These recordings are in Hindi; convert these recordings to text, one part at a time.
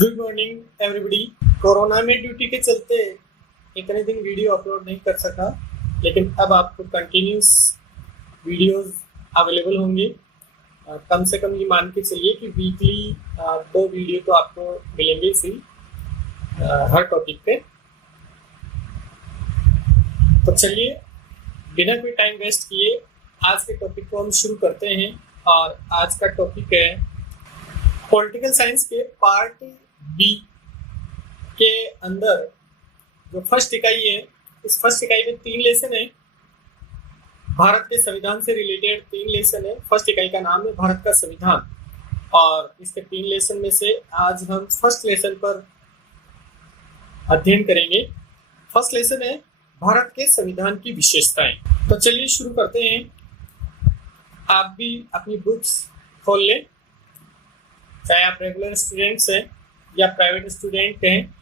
Good morning everybody. कोरोना में ड्यूटी के चलते इतने दिन वीडियो अपलोड नहीं कर सका, लेकिन अब आपको कंटिन्यूस वीडियोस अवेलेबल होंगे। कम से कम ये मान के चलिए कि वीकली 2 वीडियो तो आपको मिलेंगे इसी हर टॉपिक पे। तो चलिए बिना कोई टाइम वेस्ट किए आज के टॉपिक को हम शुरू करते हैं। और आज का टॉपिक है पॉलिटिकल साइंस के पार्ट बी के अंदर जो फर्स्ट इकाई है, इस फर्स्ट इकाई में 3 लेसन है। भारत के संविधान से रिलेटेड 3 लेसन है। फर्स्ट इकाई का नाम है भारत का संविधान, और इसके 3 लेसन में से आज हम फर्स्ट लेसन पर अध्ययन करेंगे। फर्स्ट लेसन है भारत के संविधान की विशेषताएं। तो चलिए शुरू करते हैं। आप भी अपनी बुक्स खोल लें, चाहे आप रेगुलर स्टूडेंट्स हैं या प्राइवेट स्टूडेंट हैं।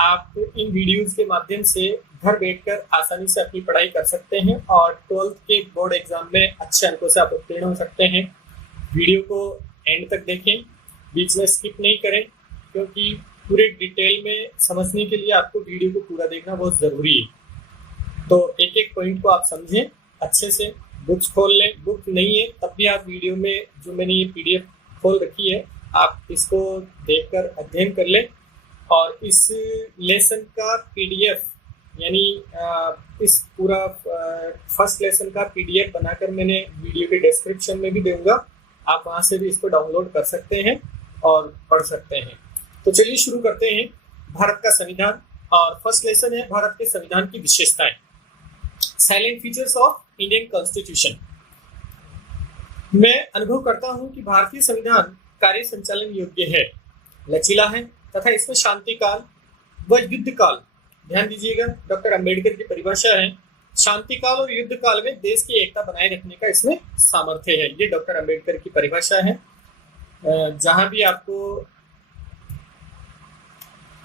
आप इन वीडियोस के माध्यम से घर बैठकर आसानी से अपनी पढ़ाई कर सकते हैं और 12th के बोर्ड एग्जाम में अच्छे अंकों से आप उत्तीर्ण हो सकते हैं। वीडियो को एंड तक देखें, बीच में स्किप नहीं करें, क्योंकि पूरे डिटेल में समझने के लिए आपको वीडियो को पूरा देखना बहुत ज़रूरी है। तो एक एक पॉइंट को आप समझें अच्छे से। बुक्स खोल लें, बुक नहीं है तब भी आप वीडियो में जो मैंने ये PDF खोल रखी है, आप इसको देखकर अध्ययन कर लें। और इस लेसन का PDF यानी इस पूरा फर्स्ट लेसन का PDF बनाकर मैंने वीडियो के डिस्क्रिप्शन में भी दूंगा। आप वहां से भी इसको डाउनलोड कर सकते हैं और पढ़ सकते हैं। तो चलिए शुरू करते हैं। भारत का संविधान, और फर्स्ट लेसन है भारत के संविधान की विशेषताएं। Salient features of Indian constitution. मैं अनुभव करता हूं कि भारतीय संविधान कार्य संचालन योग्य है, लचीला है तथा इसमें शांति काल व युद्ध काल, ध्यान दीजिएगा डॉक्टर अंबेडकर की परिभाषा है, शांति काल और युद्ध काल में देश की एकता बनाए रखने का इसमें सामर्थ्य है। ये डॉक्टर अंबेडकर की परिभाषा है। जहां भी आपको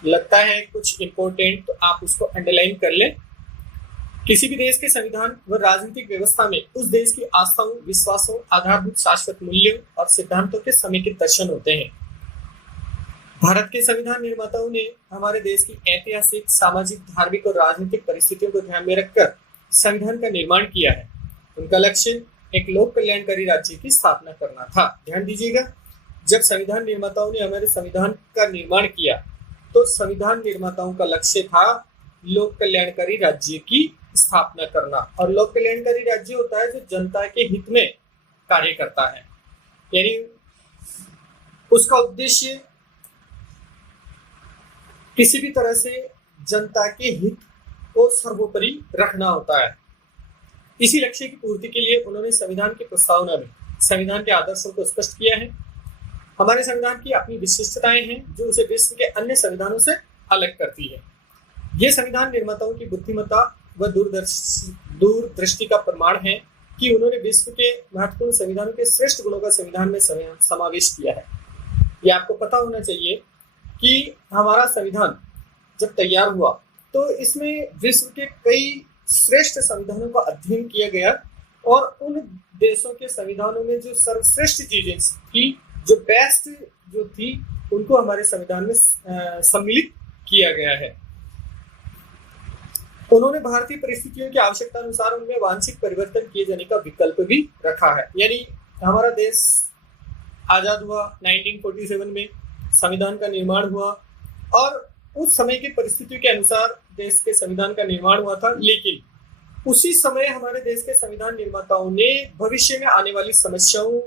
लगता है कुछ इंपॉर्टेंट तो आप उसको अंडरलाइन कर लें। किसी भी देश के संविधान व राजनीतिक व्यवस्था में उस देश की आस्थाओं, विश्वासों, आधारभूत शाश्वत मूल्यों और सिद्धांतों के समेकित दर्शन होते हैं। भारत के संविधान निर्माताओं ने हमारे देश की ऐतिहासिक, सामाजिक, धार्मिक और राजनीतिक परिस्थितियों को ध्यान में रखकर संविधान का निर्माण किया है। उनका लक्ष्य एक लोक कल्याणकारी राज्य की स्थापना करना था। ध्यान दीजिएगा, जब संविधान निर्माताओं ने हमारे संविधान का निर्माण किया तो संविधान निर्माताओं का लक्ष्य था लोक कल्याणकारी राज्य की स्थापना करना। और लोक कल्याणकारी राज्य होता है जो जनता के हित में कार्य करता है, यानी उसका उद्देश्य किसी भी तरह से जनता के हित को सर्वोपरि रखना होता है। इसी लक्ष्य की पूर्ति के लिए उन्होंने संविधान की प्रस्तावना में संविधान के आदर्शों को स्पष्ट किया है। हमारे संविधान की अपनी विशिष्टताएं हैं जो उसे विश्व के अन्य संविधानों से अलग करती है। ये संविधान निर्माताओं की बुद्धिमत्ता व दूरदृष्टि का प्रमाण है कि उन्होंने विश्व के महत्वपूर्ण संविधानों के श्रेष्ठ गुणों का संविधान में समावेश किया है। ये आपको पता होना चाहिए कि हमारा संविधान जब तैयार हुआ तो इसमें विश्व के कई श्रेष्ठ संविधानों का अध्ययन किया गया, और उन देशों के संविधानों में जो सर्वश्रेष्ठ चीजें थी, जो बेस्ट जो थी, उनको हमारे संविधान में सम्मिलित किया गया है। उन्होंने भारतीय परिस्थितियों की आवश्यकता अनुसार उनमें वांछित परिवर्तन किए जाने का विकल्प भी रखा है। यानी हमारा देश आजाद हुआ 1947 में, संविधान का निर्माण हुआ और उस समय की परिस्थितियों के अनुसार देश के संविधान का निर्माण हुआ था। लेकिन उसी समय हमारे देश के संविधान निर्माताओं ने भविष्य में आने वाली समस्याओं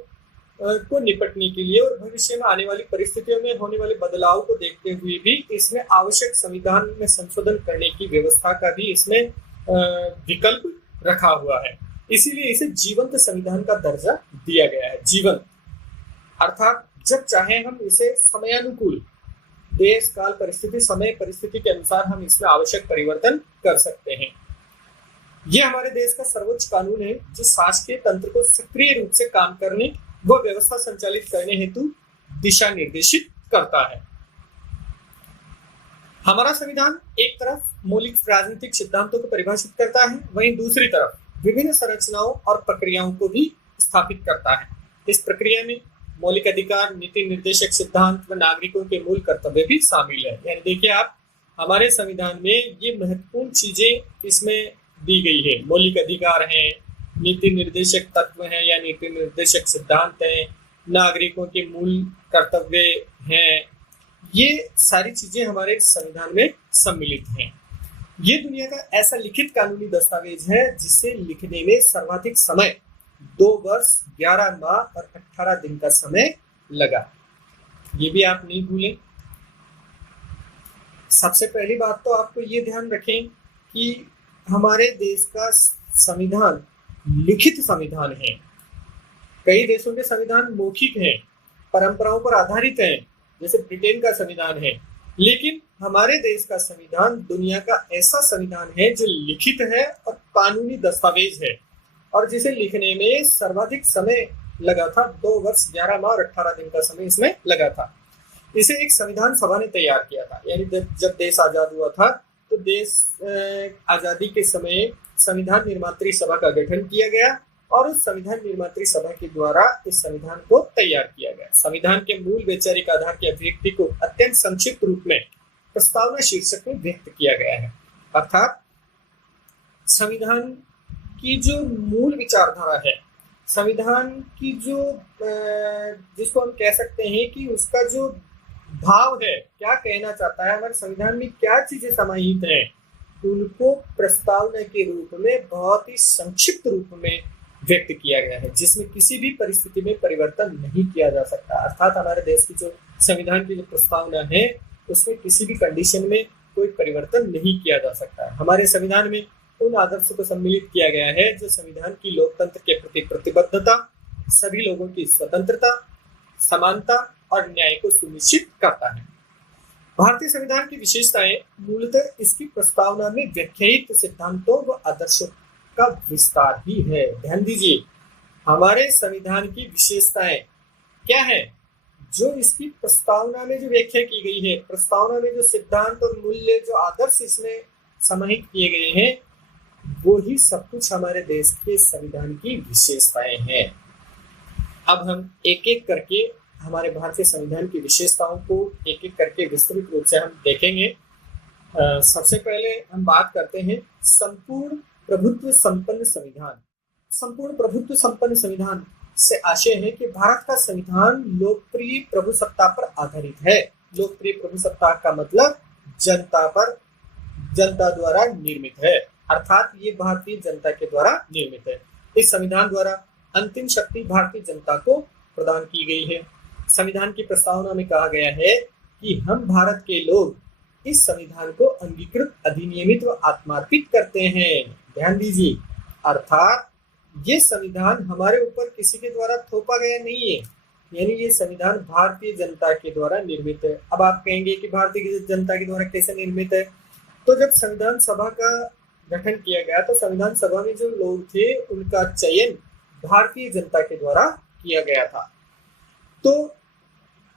को निपटने के लिए और भविष्य में आने वाली परिस्थितियों में होने वाले बदलाव को देखते हुए भी इसमें आवश्यक संविधान में संशोधन करने की व्यवस्था का भी इसमें विकल्प रखा हुआ है। इसीलिए इसे जीवंत संविधान का दर्जा दिया गया है। जीवंत अर्थात जब चाहे हम इसे समयानुकूल, देश काल परिस्थिति, समय परिस्थिति के अनुसार हम इसमें आवश्यक परिवर्तन कर सकते हैं। यह हमारे देश का सर्वोच्च कानून है जो शासकीय तंत्र को सक्रिय रूप से काम करने व व्यवस्था संचालित करने हेतु दिशा निर्देशित करता है। हमारा संविधान एक तरफ मौलिक राजनीतिक सिद्धांतों को परिभाषित करता है, वहीं दूसरी तरफ विभिन्न संरचनाओं और प्रक्रियाओं को भी स्थापित करता है। इस प्रक्रिया में मौलिक अधिकार, नीति निर्देशक सिद्धांत व नागरिकों के मूल कर्तव्य भी शामिल है। यानी देखिए आप, हमारे संविधान में ये महत्वपूर्ण चीजें इसमें दी गई है। मौलिक अधिकार हैं, नीति निर्देशक तत्व हैं या नीति निर्देशक सिद्धांत हैं, नागरिकों के मूल कर्तव्य हैं, ये सारी चीजें हमारे संविधान में सम्मिलित हैं। ये दुनिया का ऐसा लिखित कानूनी दस्तावेज है जिसे लिखने में सर्वाधिक समय 2 वर्ष 11 माह और 18 दिन का समय लगा। ये भी आप नहीं भूलें। सबसे पहली बात तो आपको ये ध्यान रखें कि हमारे देश का संविधान लिखित संविधान है। कई देशों के संविधान मौखिक हैं, परंपराओं पर आधारित हैं, जैसे ब्रिटेन का संविधान है, लेकिन हमारे देश का संविधान दुनिया का ऐसा संविधान है जो लिखित है और कानूनी दस्तावेज है, और जिसे लिखने में सर्वाधिक समय लगा था। 2 वर्ष 11 माह और 18 दिन का समय इसमें लगा था। इसे एक संविधान सभा ने तैयार किया था। यानी जब देश आजाद हुआ था तो देश आजादी के समय संविधान निर्मात्री सभा का गठन किया गया और उस संविधान निर्मात्री सभा के द्वारा इस संविधान को तैयार किया गया। संविधान के मूल वैचारिक आधार की अभिव्यक्ति को अत्यंत संक्षिप्त रूप में प्रस्तावना शीर्षक में व्यक्त किया गया है। अर्थात संविधान की जो मूल विचारधारा है, संविधान की जो जिसको हम कह सकते हैं कि उसका जो भाव है, क्या कहना चाहता है, हमारे संविधान में क्या चीजें समाहित हैं, उनको प्रस्तावना के रूप में बहुत ही संक्षिप्त रूप में व्यक्त किया गया है, जिसमें किसी भी परिस्थिति में परिवर्तन नहीं किया जा सकता। अर्थात हमारे देश की जो संविधान की जो प्रस्तावना है उसमें किसी भी कंडीशन में कोई परिवर्तन नहीं किया जा सकता। हमारे संविधान में उन आदर्शों को सम्मिलित किया गया है जो संविधान की लोकतंत्र के प्रति प्रतिबद्धता, सभी लोगों की स्वतंत्रता, समानता और न्याय को सुनिश्चित करता है। भारतीय संविधान की विशेषताएं मूलतः इसकी प्रस्तावना में व्याख्यायित सिद्धांतों व आदर्शों का विस्तार ही है। ध्यान दीजिए, हमारे संविधान की विशेषताएं क्या है? जो इसकी प्रस्तावना में जो व्याख्या की गई है, प्रस्तावना में जो सिद्धांत और मूल्य, जो आदर्श इसमें समाहित किए गए हैं, वो ही सब कुछ हमारे देश के संविधान की विशेषताएं हैं। अब हम एक एक करके हमारे भारतीय संविधान की विशेषताओं को एक एक करके विस्तृत रूप से हम देखेंगे। सबसे पहले हम बात करते हैं संपूर्ण प्रभुत्व संपन्न संविधान। संपूर्ण प्रभुत्व संपन्न संविधान से आशय है कि भारत का संविधान लोकप्रिय प्रभुसत्ता पर आधारित है। लोकप्रिय प्रभुसत्ता का मतलब जनता पर, जनता द्वारा निर्मित है, अर्थात ये भारतीय जनता के द्वारा निर्मित है। इस संविधान द्वारा अंतिम शक्ति भारतीय जनता को प्रदान की गई है। संविधान की प्रस्तावना में कहा गया है कि हम भारत के लोग इस संविधान को अंगीकृत, अधिनियमित व आत्मार्पित करते हैं। ध्यान दीजिए, अर्थात ये संविधान हमारे ऊपर किसी के द्वारा थोपा गया नहीं है, यानी ये संविधान भारतीय जनता के द्वारा निर्मित है। अब आप कहेंगे कि भारतीय जनता के द्वारा कैसे निर्मित है? तो जब संविधान सभा का गठन किया गया तो संविधान सभा में जो लोग थे उनका चयन भारतीय जनता के द्वारा किया गया था। तो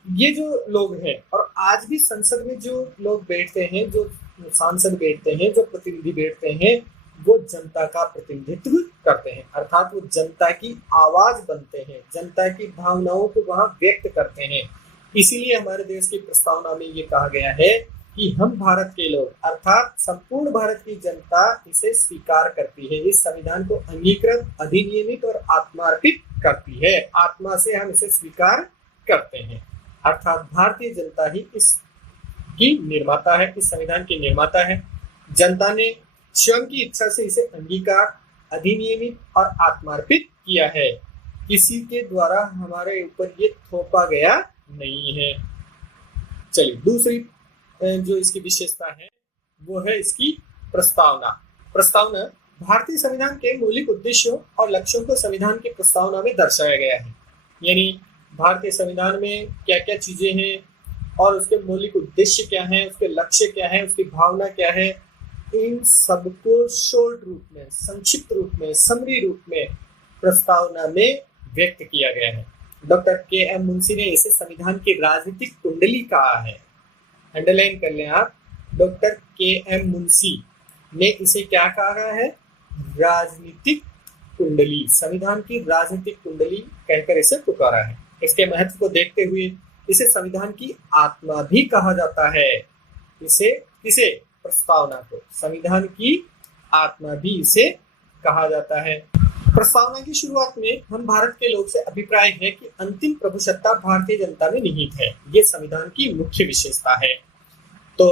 ये जो लोग हैं, और आज भी संसद में जो लोग बैठते हैं, जो सांसद बैठते हैं, जो प्रतिनिधि बैठते हैं, वो जनता का प्रतिनिधित्व करते हैं, अर्थात वो जनता की आवाज बनते हैं, जनता की भावनाओं को वहां व्यक्त करते हैं। इसीलिए हमारे देश की प्रस्तावना में ये कहा गया है कि हम भारत के लोग, अर्थात संपूर्ण भारत की जनता इसे स्वीकार करती है, इस संविधान को अंगीकृत, अधिनियमित और आत्मार्पित करती है। आत्मा से हम इसे स्वीकार करते हैं, अर्थात भारतीय जनता ही इसकी निर्माता है, इस संविधान की निर्माता है। जनता ने स्वयं की इच्छा से इसे अंगीकार, अधिनियमित और आत्मार्पित किया है। किसी के द्वारा हमारे ऊपर ये थोपा गया नहीं है। चलिए, दूसरी जो इसकी विशेषता है वो है इसकी प्रस्तावना। प्रस्तावना भारतीय संविधान के मौलिक उद्देश्यों और लक्ष्यों को संविधान की प्रस्तावना में दर्शाया गया है। यानी भारतीय संविधान में क्या क्या चीजें हैं और उसके मौलिक उद्देश्य क्या हैं, उसके लक्ष्य क्या है, उसकी भावना क्या है, इन सबको शॉर्ट रूप में, संक्षिप्त रूप में, समरी रूप में प्रस्तावना में व्यक्त किया गया है। Doctor KM. मुंशी ने इसे संविधान की राजनीतिक कुंडली कहा है। अंडरलाइन कर लें आप, डॉक्टर के.एम. मुंशी ने इसे क्या कहा है? राजनीतिक कुंडली, संविधान की राजनीतिक कुंडली कहकर इसे पुकारा है। इसके महत्व को देखते हुए इसे संविधान की आत्मा भी कहा जाता है। इसे किसे? प्रस्तावना को संविधान की आत्मा भी इसे कहा जाता है। प्रस्तावना की शुरुआत में हम भारत के लोग से अभिप्राय है कि अंतिम प्रभुसत्ता भारतीय जनता में निहित है। ये संविधान की मुख्य विशेषता है। तो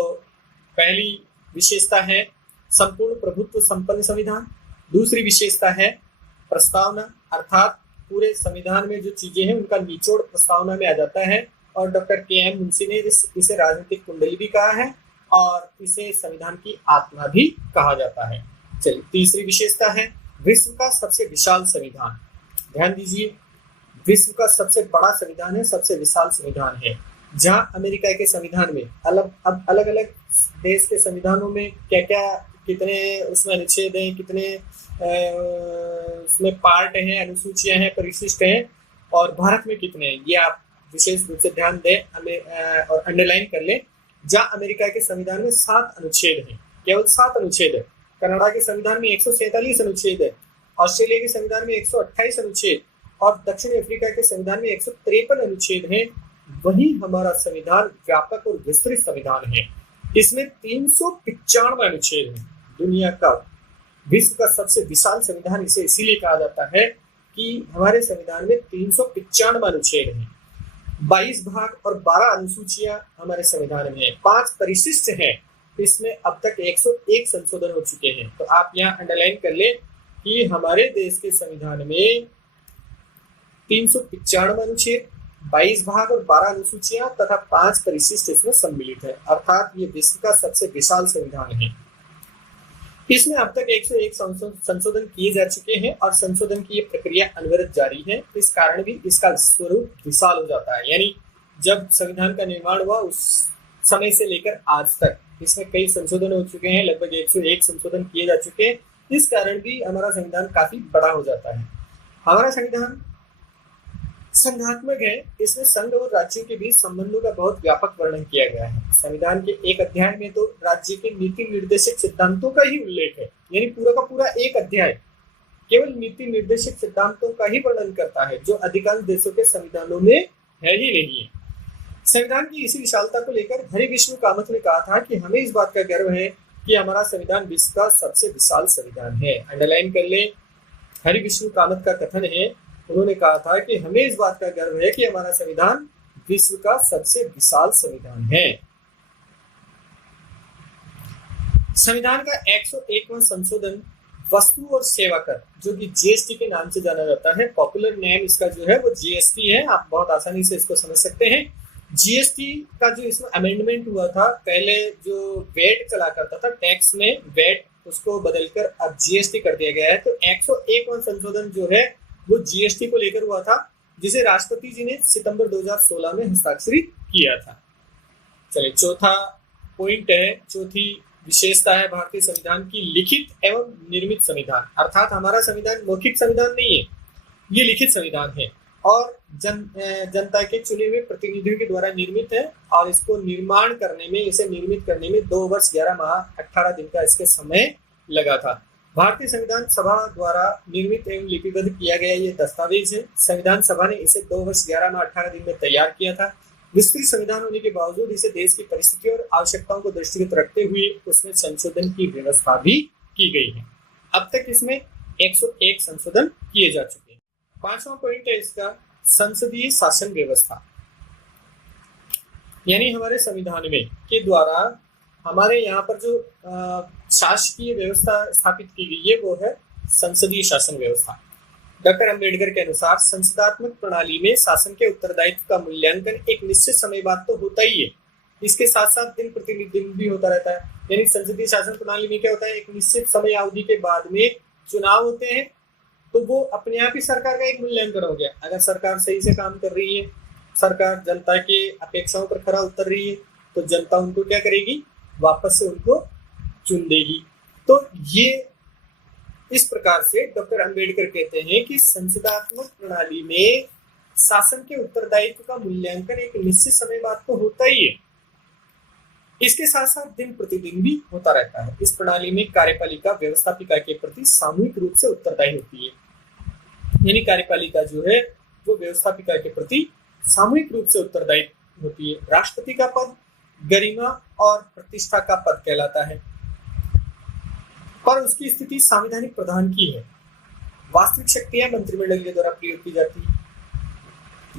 पहली विशेषता है संपूर्ण प्रभुत्व संपन्न संविधान। दूसरी विशेषता है प्रस्तावना, अर्थात पूरे संविधान में जो चीजें हैं उनका निचोड़ प्रस्तावना में आ जाता है। और डॉक्टर के.एम. मुंशी ने इसे राजनीतिक कुंडली भी कहा है और इसे संविधान की आत्मा भी कहा जाता है। चलिए, तीसरी विशेषता है विश्व का सबसे विशाल संविधान। ध्यान दीजिए, विश्व का सबसे बड़ा संविधान है, सबसे विशाल संविधान है। जहां अमेरिका के संविधान में अलग अलग देश के संविधानों में क्या क्या कितने उसमें अनुच्छेद हैं, कितने उसमें पार्ट हैं, अनुसूचियां हैं, परिशिष्ट हैं, और भारत में कितने हैं, ये आप विशेष रूप से ध्यान दें और अंडरलाइन कर लें। जहां अमेरिका के संविधान में 7 अनुच्छेद हैं, केवल 7 अनुच्छेद है। कनाडा के संविधान में 147 अनुच्छेद है, ऑस्ट्रेलिया के संविधान में 128 अनुच्छेद और दक्षिण अफ्रीका के संविधान में 153 अनुच्छेद हैं। वही हमारा संविधान व्यापक और विस्तृत संविधान है। इसमें 395 अनुच्छेद हैं। दुनिया का विश्व का सबसे विशाल संविधान इसे इसीलिए कहा जाता है कि हमारे संविधान में 395 अनुच्छेद हैं, 22 भाग और 12 अनुसूचियां हमारे संविधान में है, 5 परिशिष्ट हैं। इसमें अब तक 101 संशोधन हो चुके हैं। तो आप यहाँ अंडरलाइन कर लें कि हमारे देश के संविधान में 395 अनुच्छेद, 22 भाग और 12 अनुसूचियां तथा 5 परिशिष्ट इसमें सम्मिलित है, अर्थात ये विश्व का सबसे विशाल संविधान है। इसमें अब तक 101 संशोधन किए जा चुके हैं और संशोधन की ये प्रक्रिया अनवरत जारी है। इस कारण भी इसका स्वरूप विशाल हो जाता है। यानी जब संविधान का निर्माण हुआ उस समय से लेकर आज तक इसमें कई संशोधन हो चुके हैं, लगभग 101 संशोधन किए जा चुके हैं। इस कारण भी हमारा संविधान काफी बड़ा हो जाता है। हमारा संविधान संघात्मक है। इसमें संघ और राज्यों के बीच संबंधों का बहुत व्यापक वर्णन किया गया है। संविधान के एक अध्याय में तो राज्य के नीति निर्देशक सिद्धांतों का ही उल्लेख है, यानी पूरा का पूरा एक अध्याय केवल नीति निर्देशक सिद्धांतों का ही वर्णन करता है, जो अधिकांश देशों के संविधानों में है ही नहीं है। संविधान की इसी विशालता को लेकर हरि विष्णु कामत ने कहा था कि हमें इस बात का गर्व है कि हमारा संविधान विश्व का सबसे विशाल संविधान है। अंडरलाइन कर ले, हरि विष्णु कामत का कथन है। उन्होंने कहा था कि हमें इस बात का गर्व है कि हमारा संविधान विश्व का सबसे विशाल संविधान है। संविधान का 101वां संशोधन वस्तु और सेवा कर, जो कि जीएसटी के नाम से जाना जाता है, पॉपुलर नेम इसका जो है वो जीएसटी है। आप बहुत आसानी से इसको समझ सकते हैं। जीएसटी का जो इसमें अमेंडमेंट हुआ था, पहले जो वेट चला करता था टैक्स में, वेट उसको बदलकर अब जीएसटी कर दिया गया है। तो 101वां संशोधन जो है वो जीएसटी को लेकर हुआ था, जिसे राष्ट्रपति जी ने सितंबर 2016 में हस्ताक्षरित किया था। चलिए, चौथा पॉइंट है, चौथी विशेषता है भारतीय संविधान की लिखित एवं निर्मित संविधान। अर्थात हमारा संविधान मौखिक संविधान नहीं है, ये लिखित संविधान है और जनता के चुने हुए प्रतिनिधियों के द्वारा निर्मित है। और इसको निर्माण करने में, इसे निर्मित करने में 2 वर्ष 11 माह 18 दिन का इसके समय लगा था। भारतीय संविधान सभा द्वारा निर्मित एवं लिपिबद्ध किया गया ये दस्तावेज है। संविधान सभा ने इसे 2 वर्ष 11 माह 18 दिन में तैयार किया था। विस्तृत संविधान होने के बावजूद इसे देश की परिस्थितियों और आवश्यकताओं को दृष्टिगत रखते हुए उसमें संशोधन की व्यवस्था भी की गई है। अब तक इसमें 101 संशोधन किए जा चुके हैं। 5वां पॉइंट है इसका संसदीय शासन व्यवस्था, यानी हमारे संविधान में के द्वारा हमारे यहाँ पर जो शासकीय व्यवस्था स्थापित की गई है वो है संसदीय शासन व्यवस्था। डॉक्टर अंबेडकर के अनुसार संसदात्मक प्रणाली में शासन के उत्तरदायित्व का मूल्यांकन एक निश्चित समय बाद तो होता ही है, इसके साथ साथ दिन प्रतिदिन भी होता रहता है। यानी संसदीय शासन प्रणाली में क्या होता है, एक निश्चित समय अवधि के बाद में चुनाव होते हैं, तो वो अपने आप ही सरकार का एक मूल्यांकन हो गया। अगर सरकार सही से काम कर रही है, सरकार जनता के अपेक्षाओं पर खरा उतर रही है, तो जनता उनको क्या करेगी, वापस से उनको चुन देगी। तो ये इस प्रकार से डॉक्टर अंबेडकर कहते हैं कि संसदात्मक प्रणाली में शासन के उत्तरदायित्व का मूल्यांकन एक निश्चित समय बाद तो होता ही है, इसके साथ साथ दिन प्रतिदिन भी होता रहता है। इस प्रणाली में कार्यपालिका व्यवस्थापिका के प्रति सामूहिक रूप से उत्तरदायी होती है, यानी कार्यपालिका जो है वो व्यवस्थापिका के प्रति सामूहिक रूप से उत्तरदायी होती है। राष्ट्रपति का पद गरिमा और प्रतिष्ठा का पद कहलाता है, पर उसकी स्थिति संवैधानिक प्रधान की है। वास्तविक शक्तियां मंत्रिमंडल के द्वारा प्रयोग की जाती है।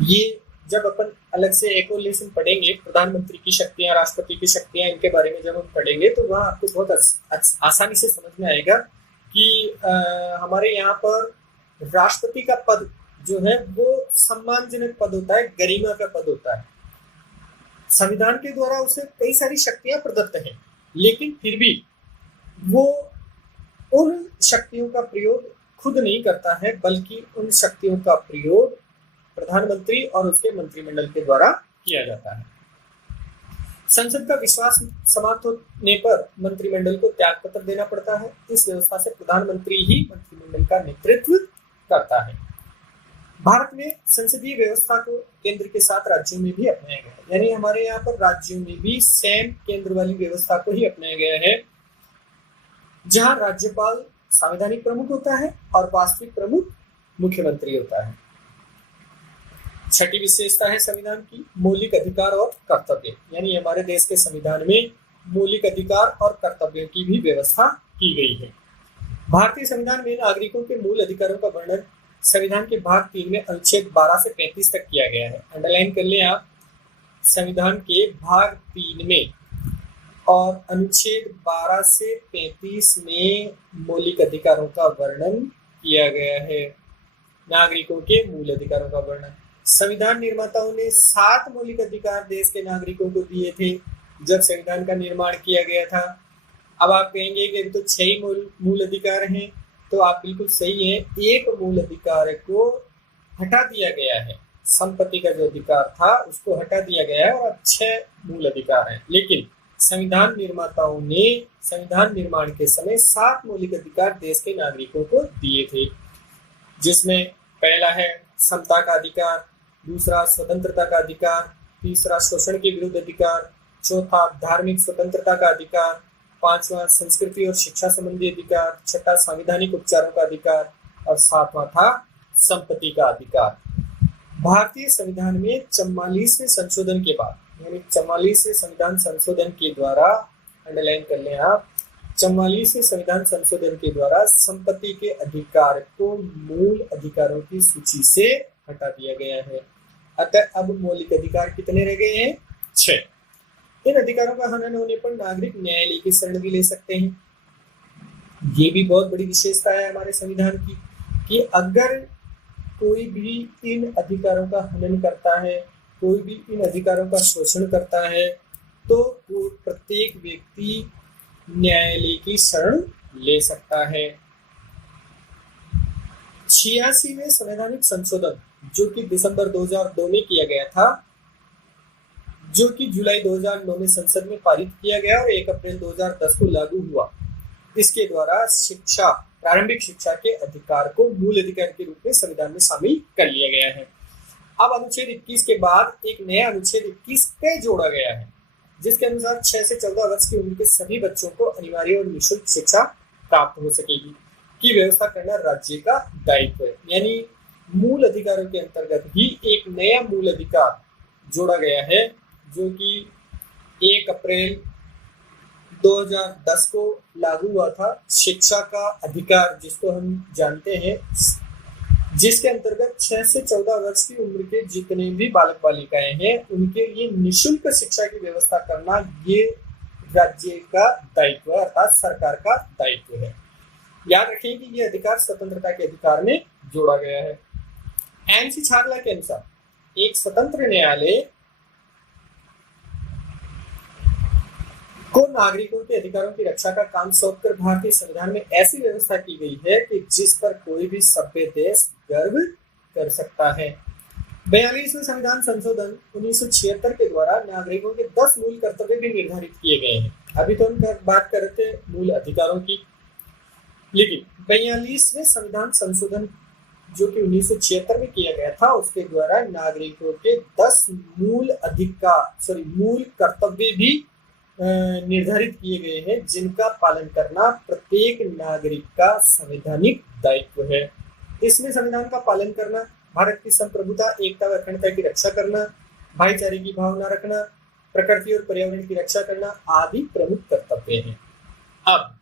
ये जब अपन अलग से एक और लेसन पढ़ेंगे, प्रधानमंत्री की शक्तियां, राष्ट्रपति की शक्तियां, इनके बारे में जब हम पढ़ेंगे तो वह आपको बहुत आसानी से समझ में आएगा कि हमारे यहाँ पर राष्ट्रपति का पद जो है वो सम्मानजनक पद होता है, गरिमा का पद होता है। संविधान के द्वारा उसे कई सारी शक्तियां प्रदत्त हैं, लेकिन फिर भी वो उन शक्तियों का प्रयोग खुद नहीं करता है, बल्कि उन शक्तियों का प्रयोग प्रधानमंत्री और उसके मंत्रिमंडल के द्वारा किया जाता है। संसद का विश्वास समाप्त होने पर मंत्रिमंडल को त्याग पत्र देना पड़ता है। इस व्यवस्था से प्रधानमंत्री ही मंत्रिमंडल का नेतृत्व करता है। भारत में संसदीय व्यवस्था को केंद्र के साथ राज्यों में भी अपनाया गया है, यानी हमारे यहाँ पर राज्यों में भी सेम केंद्र वाली व्यवस्था को ही अपनाया गया है, जहां राज्यपाल संवैधानिक प्रमुख होता है और वास्तविक प्रमुख मुख्यमंत्री होता है। छठी विशेषता है संविधान की मौलिक अधिकार और कर्तव्य, यानी हमारे देश के संविधान में मौलिक अधिकार और कर्तव्यों की भी व्यवस्था की गई है। भारतीय संविधान में नागरिकों के मूल अधिकारों का वर्णन संविधान के भाग 3 में अनुच्छेद 12 से 35 तक किया गया है। अंडरलाइन कर लें आप, संविधान के भाग 3 में और अनुच्छेद 12 से 35 में मौलिक अधिकारों का वर्णन किया गया है, नागरिकों के मूल अधिकारों का वर्णन। संविधान निर्माताओं ने 7 मौलिक अधिकार देश के नागरिकों को दिए थे जब संविधान का निर्माण किया गया था। अब आप कहेंगे कि तो 6 ही मूल अधिकार हैं, तो आप बिल्कुल सही हैं। एक मूल अधिकार को हटा दिया गया है, संपत्ति का जो अधिकार था उसको हटा दिया गया है और 6 मूल अधिकार हैं। लेकिन संविधान निर्माताओं ने संविधान निर्माण के समय 7 मौलिक अधिकार देश के नागरिकों को दिए थे, जिसमें पहला है समता का अधिकार, दूसरा स्वतंत्रता का अधिकार, तीसरा शोषण के विरुद्ध अधिकार, चौथा धार्मिक स्वतंत्रता का अधिकार, पांचवा संस्कृति और शिक्षा संबंधी अधिकार, छठा संवैधानिक उपचारों का अधिकार और सातवां था संपत्ति का अधिकार। भारतीय संविधान में 44वें संशोधन के बाद, यानी 44वें संविधान संशोधन के द्वारा, अंडरलाइन कर लें आप, 44वें संविधान संशोधन के द्वारा संपत्ति के अधिकार को मूल अधिकारों की सूची से हटा दिया गया है। अतः अब मौलिक अधिकार कितने रह गए हैं? 6। इन अधिकारों का हनन होने पर नागरिक न्यायालय की शरण भी ले सकते हैं। ये भी बहुत बड़ी विशेषता है हमारे संविधान की कि अगर कोई भी इन अधिकारों का हनन करता है, कोई भी इन अधिकारों का शोषण करता है, तो प्रत्येक व्यक्ति न्यायालय की शरण ले सकता है। 86वें संवैधानिक संशोधन जो कि दिसंबर 2002 में किया गया था, जो कि जुलाई 2009 में संसद में पारित किया गया और 1 अप्रैल 2010 को लागू हुआ। इसके द्वारा शिक्षा, प्रारंभिक शिक्षा के अधिकार को मूल अधिकार के रूप में संविधान में शामिल कर लिया गया है। अब अनुच्छेद 21 के बाद एक नया अनुच्छेद 21 पे जोड़ा गया है, जिसके अनुसार 6 से 14 वर्ष की उम्र के सभी बच्चों को अनिवार्य और निःशुल्क शिक्षा प्राप्त हो सकेगी की व्यवस्था करना राज्य का दायित्व है। यानी मूल अधिकारों के अंतर्गत ही एक नया मूल अधिकार जोड़ा गया है, जो कि 1 अप्रैल 2010 को लागू हुआ था। शिक्षा का अधिकार जिसको हम जानते हैं, जिसके अंतर्गत 6 से 14 वर्ष की उम्र के जितने भी बालक बालिकाएं हैं उनके लिए निःशुल्क शिक्षा की व्यवस्था करना ये राज्य का दायित्व है, अर्थात सरकार का दायित्व है। याद रखें कि यह अधिकार स्वतंत्रता के अधिकार में जोड़ा गया है। एनसी छागला के अनुसार एक स्वतंत्र न्यायालय को नागरिकों के अधिकारों की रक्षा का काम सौंपकर भारतीय संविधान में ऐसी व्यवस्था की गई है कि जिस पर कोई भी सभ्य देश गर्व कर सकता है। 42वें संविधान संशोधन 1976 के द्वारा नागरिकों के 10 मूल कर्तव्य भी निर्धारित किए गए हैं। अभी तो हम बात कर रहे थे मूल अधिकारों की, लेकिन 42वें संविधान संशोधन जो कि 1976 में किया गया था, उसके द्वारा नागरिकों के 10 मूल कर्तव्य भी निर्धारित किए गए हैं, जिनका पालन करना प्रत्येक नागरिक का संवैधानिक दायित्व है। इसमें संविधान का पालन करना भारत की संप्रभुता, एकता व अखंडता की रक्षा करना, भाईचारे की भावना रखना, प्रकृति और पर्यावरण की रक्षा करना आदि प्रमुख कर्तव्य हैं। अब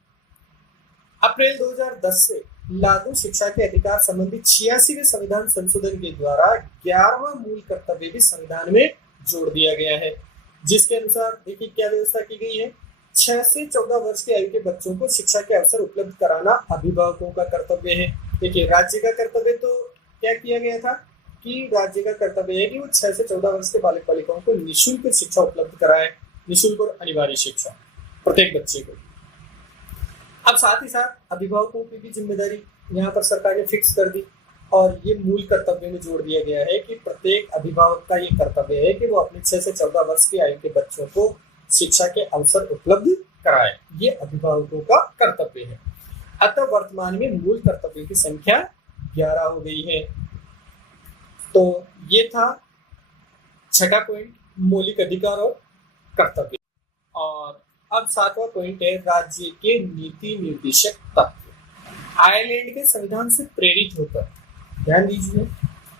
अप्रैल 2010 से लागू शिक्षा के अधिकार संबंधी 86वें संविधान संशोधन के द्वारा 11वां मूल कर्तव्य भी संविधान में जोड़ दिया गया है, जिसके अनुसार देखिए क्या व्यवस्था की गई है। 6 से 14 वर्ष की आयु के बच्चों को शिक्षा के अवसर उपलब्ध कराना अभिभावकों का कर्तव्य है। देखिए राज्य का कर्तव्य तो क्या किया गया था कि राज्य का कर्तव्य है कि वो 6 से 14 वर्ष के बालक बालिकाओं को निःशुल्क शिक्षा उपलब्ध कराए, निःशुल्क और अनिवार्य शिक्षा प्रत्येक बच्चे को। अब साथ ही साथ अभिभावकों की भी जिम्मेदारी यहाँ पर सरकार ने फिक्स कर दी और ये मूल कर्तव्य में जोड़ दिया गया है कि प्रत्येक अभिभावक का ये कर्तव्य है कि वो अपने 6 से 14 वर्ष की आयु के बच्चों को शिक्षा के अवसर उपलब्ध कराए। ये अभिभावकों का कर्तव्य है। अतः वर्तमान में मूल कर्तव्यों की संख्या 11 हो गई है। तो ये था छठा पॉइंट, मौलिक अधिकार और कर्तव्य। और अब 7वां पॉइंट है राज्य के नीति निर्देशक तत्व। आयरलैंड के संविधान से प्रेरित होकर, ध्यान दीजिए,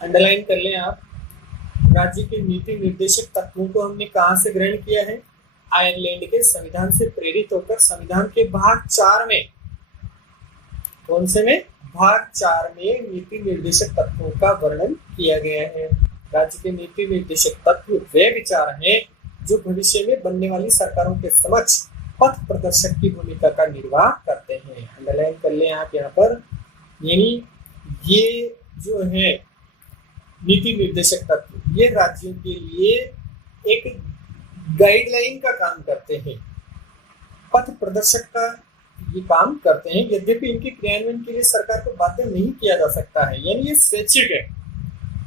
अंडरलाइन कर लें आप, राज्य के नीति निर्देशक तत्वों को हमने कहां से ग्रहण किया है? आयरलैंड के संविधान से प्रेरित होकर संविधान के भाग 4 में, कौन से में? भाग 4 में नीति निर्देशक तत्वों का वर्णन किया गया है। राज्य के नीति निर्देशक तत्व वे विचार हैं जो भविष्य में बनने वाली सरकारों के समक्ष पथ प्रदर्शक की भूमिका का निर्वाह करते हैं। अंडरलाइन कर लें आप यहाँ पर, यानी ये जो है नीति निर्देशक तत्व, ये राज्यों के लिए एक गाइडलाइन का काम करते हैं, पथ प्रदर्शक का ये काम करते हैं। यद्यपि इनके क्रियान्वयन के लिए सरकार को बाध्य नहीं किया जा सकता है, यानी ये स्वैच्छिक है,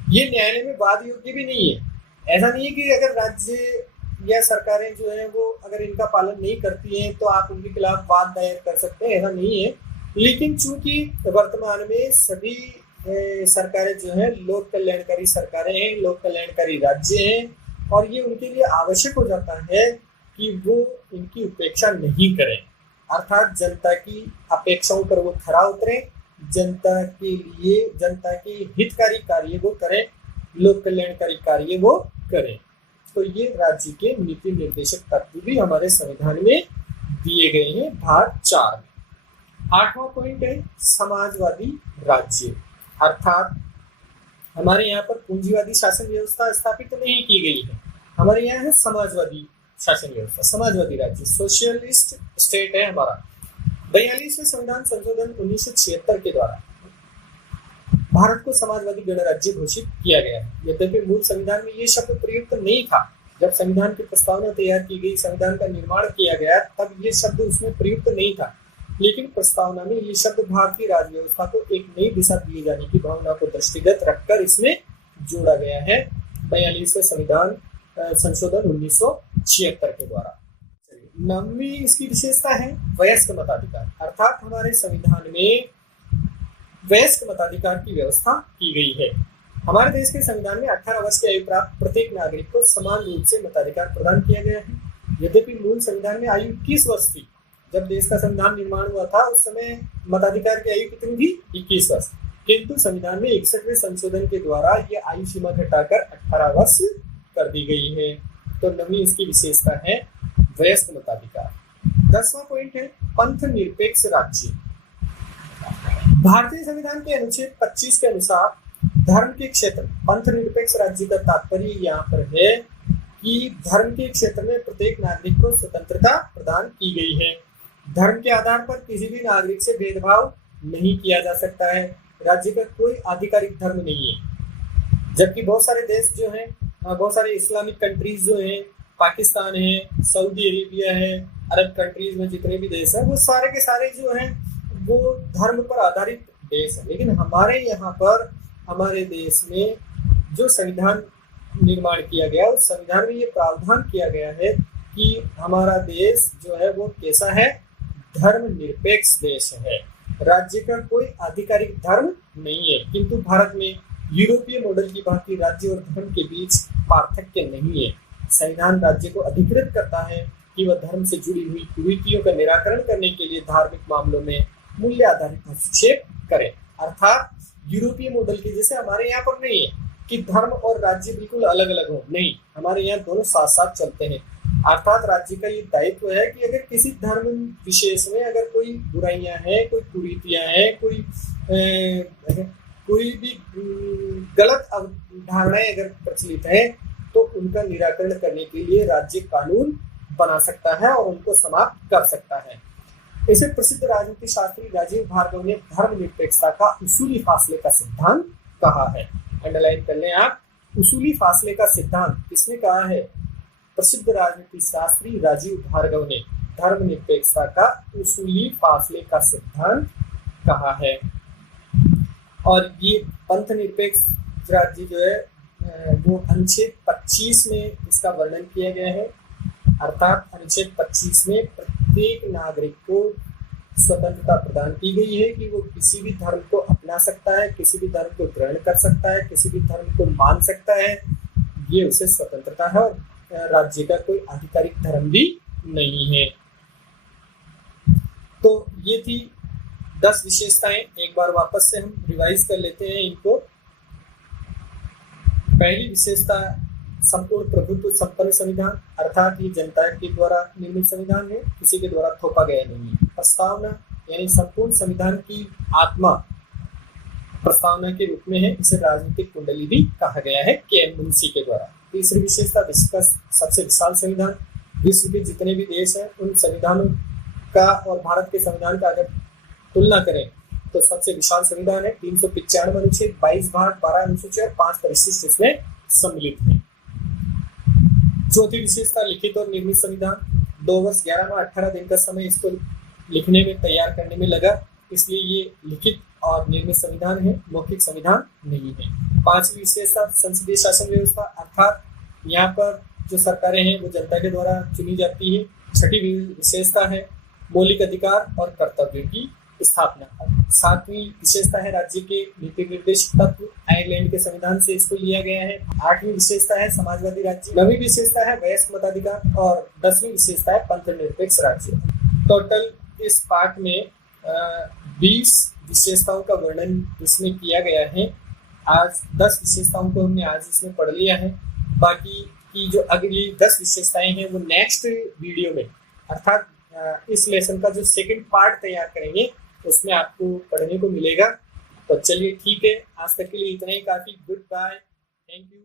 ये न्यायालय में वाद योग्य भी नहीं है। ऐसा नहीं है कि अगर राज्य या सरकारें जो है वो अगर इनका पालन नहीं करती हैं तो आप उनके खिलाफ वाद दायर कर सकते हैं, ऐसा नहीं है। लेकिन चूंकि वर्तमान में सभी सरकारें जो है लोक कल्याणकारी सरकारें हैं, लोक कल्याणकारी राज्य हैं और ये उनके लिए आवश्यक हो जाता है कि वो इनकी उपेक्षा नहीं करें, अर्थात जनता की अपेक्षाओं पर वो खरा उतरे, जनता के लिए, जनता के हितकारी कार्य वो करें, लोक कल्याणकारी कार्य वो करें। तो ये राज्य के नीति निर्देशक तत्व भी हमारे संविधान में दिए गए हैं भाग 4 में। 8वां पॉइंट है समाजवादी राज्य, अर्थात हमारे यहाँ पर पूंजीवादी शासन व्यवस्था स्थापित नहीं की गई है, हमारे यहाँ है समाजवादी शासन व्यवस्था, समाजवादी राज्य, सोशलिस्ट स्टेट है हमारा। 42वें संविधान संशोधन 1976 के द्वारा भारत को समाजवादी गणराज्य घोषित किया गया है। यद्यपि मूल संविधान में ये शब्द प्रयुक्त नहीं था। जब संविधान की प्रस्तावना तैयार की गई, संविधान का निर्माण किया गया, तब ये शब्द उसमें प्रयुक्त नहीं था, लेकिन प्रस्तावना में ये शब्द भारतीय राज्य व्यवस्था को एक नई दिशा दिए जाने की भावना को दृष्टिगत रखकर इसमें जोड़ा गया है 42वें संविधान संशोधन 1976 के द्वारा। 9वीं इसकी विशेषता है वयस्क मताधिकार, अर्थात हमारे संविधान में वयस्क मताधिकार की व्यवस्था की गई है। हमारे देश के संविधान में 18 वर्ष की आयु प्राप्त प्रत्येक नागरिक को समान रूप से मताधिकार प्रदान किया गया है। यद्यपि मूल संविधान में आयु 21 वर्ष थी, जब देश का संविधान निर्माण हुआ था उस समय मताधिकार की आयु कितनी थी? 21 वर्ष। किंतु संविधान में 61वें संशोधन के द्वारा ये आयु सीमा घटाकर 18 वर्ष कर दी गई है। तो 9वीं इसकी विशेषता है वयस्क मताधिकार। 10वां पॉइंट है पंथ निरपेक्ष राज्य। भारतीय संविधान के अनुच्छेद 25 के अनुसार धर्म के क्षेत्र पंथ निरपेक्ष राज्य का तात्पर्य यहाँ पर है कि धर्म के क्षेत्र में प्रत्येक नागरिक को स्वतंत्रता प्रदान की गई है। धर्म के आधार पर किसी भी नागरिक से भेदभाव नहीं किया जा सकता है। राज्य का कोई आधिकारिक धर्म नहीं है, जबकि बहुत सारे देश जो हैं, बहुत सारे इस्लामिक कंट्रीज जो हैं, पाकिस्तान है, सऊदी अरेबिया है, अरब कंट्रीज में जितने भी देश हैं वो सारे के सारे जो हैं वो धर्म पर आधारित देश है। लेकिन हमारे यहाँ पर, हमारे देश में जो संविधान निर्माण किया गया उस संविधान में ये प्रावधान किया गया है कि हमारा देश जो है वो कैसा है? धर्म निरपेक्ष देश है। राज्य का कोई आधिकारिक धर्म नहीं है, किंतु भारत में यूरोपीय मॉडल की भांति राज्य और धर्म के बीच पार्थक्य नहीं है। संविधान राज्य को अधिकृत करता है कि वह धर्म से जुड़ी हुई कुरीतियों का निराकरण करने के लिए धार्मिक मामलों में मूल्य आधारित हस्तक्षेप करे, अर्थात यूरोपीय मॉडल की, जैसे हमारे यहाँ पर नहीं है कि धर्म और राज्य बिल्कुल अलग अलग हो, नहीं, हमारे यहाँ दोनों साथ साथ चलते हैं। अर्थात राज्य का ये दायित्व है कि अगर किसी धर्म विशेष में अगर कोई बुराइयां हैं, कोई कुरीतियां हैं, कोई भी गलत धारणाएं अगर प्रचलित हैं, तो उनका निराकरण करने के लिए राज्य कानून बना सकता है और उनको समाप्त कर सकता है। इसे प्रसिद्ध राजनीति शास्त्री राजीव भार्गव ने धर्मनिरपेक्षता का उसूली फासले का सिद्धांत कहा है। अंडरलाइन कर लें आप, उसूली फासले का सिद्धांत किसने कहा है? प्रसिद्ध राजनीति शास्त्री राजीव भार्गव ने धर्मनिरपेक्षता का उसूली फासले का सिद्धांत कहा है। और ये पंथ निरपेक्ष राज्य जो है वो अनुच्छेद 25 में इसका वर्णन किया गया है। अर्थात अनुच्छेद 25 में प्रत्येक नागरिक को स्वतंत्रता प्रदान की गई है कि वो किसी भी धर्म को अपना सकता है, किसी भी धर्म को ग्रहण कर सकता है, किसी भी धर्म को मान सकता है, ये उसे स्वतंत्रता है और राज्य का कोई आधिकारिक धर्म भी नहीं है। तो ये थी 10 विशेषताएं। एक बार वापस से हम रिवाइज कर लेते हैं इनको। पहली विशेषता, संपूर्ण प्रभुत्व संपन्न संविधान, अर्थात ये जनता के द्वारा निर्मित संविधान है, किसी के द्वारा थोपा गया नहीं है। प्रस्तावना यानी संपूर्ण संविधान की आत्मा प्रस्तावना के रूप में है, इसे राजनीतिक कुंडली भी कहा गया है के.एम. मुंशी के द्वारा। तीसरी विशेषता, विश्व का सबसे विशाल संविधान, विश्व के जितने भी देश हैं उन संविधानों का और भारत के संविधान का अगर तुलना करें तो सबसे विशाल संविधान है। 395 अनुच्छेद, 22 भाग, 12 अनुसूची और 5 परिशिष्ट इसमें सम्मिलित है। चौथी विशेषता, लिखित और निर्मित संविधान। 2 वर्ष 11 माह 18 दिन का समय इसको लिखने में, तैयार करने में लगा, इसलिए ये लिखित और निर्मित संविधान है, मौखिक संविधान नहीं है। पांचवी विशेषता, संसदीय शासन व्यवस्था, अर्थात यहाँ पर जो सरकारें हैं वो जनता के द्वारा चुनी जाती है। छठी विशेषता है मौलिक अधिकार और कर्तव्यों की स्थापना। सातवीं विशेषता है राज्य के नीति निर्देशक तत्व, आयरलैंड के संविधान से इसको लिया गया है। आठवीं विशेषता है समाजवादी राज्य। नवीं विशेषता है वयस्क मताधिकार और 10वीं विशेषता है पंथ निरपेक्ष राज्य। टोटल इस पाठ में 20 विशेषताओं का वर्णन इसमें किया गया है। आज 10 विशेषताओं को हमने आज इसमें पढ़ लिया है। बाकी की जो अगली 10 विशेषताएं हैं वो नेक्स्ट वीडियो में, अर्थात इस लेसन का जो सेकंड पार्ट तैयार करेंगे उसमें आपको पढ़ने को मिलेगा। तो चलिए ठीक है, आज तक के लिए इतना ही काफी। Good bye, thank you.